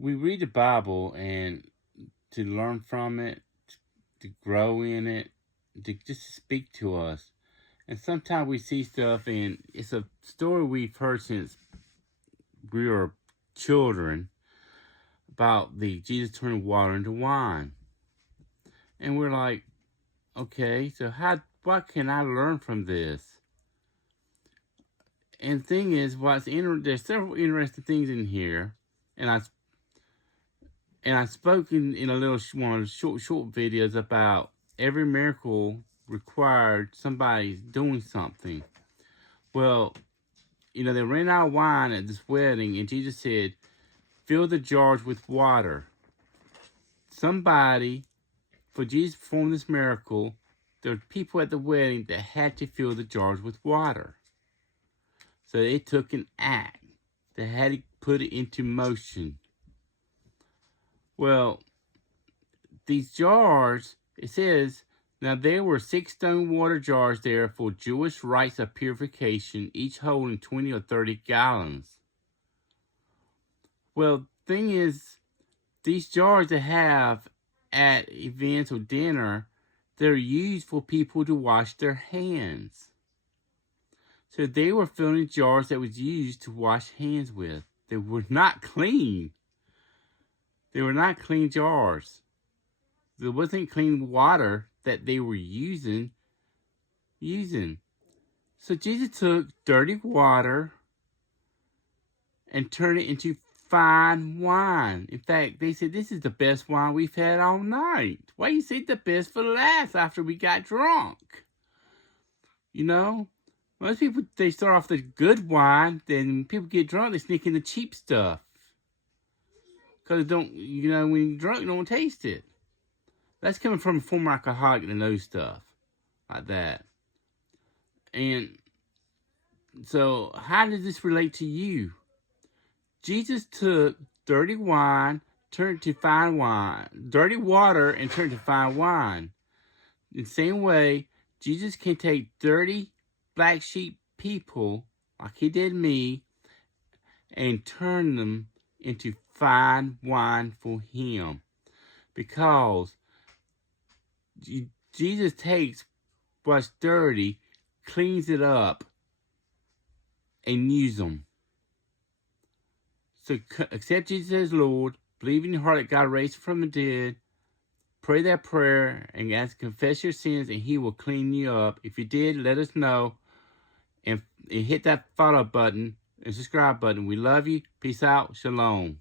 we read the Bible and to learn from it, to grow in it, to just speak to us. And sometimes we see stuff, and it's a story we've heard since we were children about the Jesus turning water into wine. And we're like, okay, so what can I learn from this? And the thing is, there's several interesting things in here, and I spoke in a little one of the short videos about every miracle required somebody doing something. Well, they ran out of wine at this wedding, and Jesus said, fill the jars with water. For Jesus to perform this miracle, there were people at the wedding that had to fill the jars with water. So it took an act. They had to put it into motion. Well, these jars, it says, now there were 6 stone water jars there for Jewish rites of purification, each holding 20 or 30 gallons. Well, thing is, these jars they have at events or dinner, they're used for people to wash their hands. So they were filling jars that was used to wash hands with. They were not clean. They were not clean jars. There wasn't clean water that they were using. So Jesus took dirty water and turned it into fine wine. In fact, they said, this is the best wine we've had all night. Why you save the best for last after we got drunk? Most people, they start off the good wine, then when people get drunk, they sneak in the cheap stuff. Because when you're drunk, you don't taste it. That's coming from a former alcoholic that knows stuff like that. And so, how does this relate to you? Jesus took dirty wine, turned it to fine wine. Dirty water and turned it to fine wine. In the same way, Jesus can take dirty black sheep people, like he did me, and turn them into fine wine for him. Because Jesus takes what's dirty, cleans it up, and uses them. So accept Jesus as Lord, believe in your heart that God raised him from the dead, pray that prayer, and confess your sins, and he will clean you up. If you did, let us know. And hit that follow button and subscribe button. We love you. Peace out. Shalom.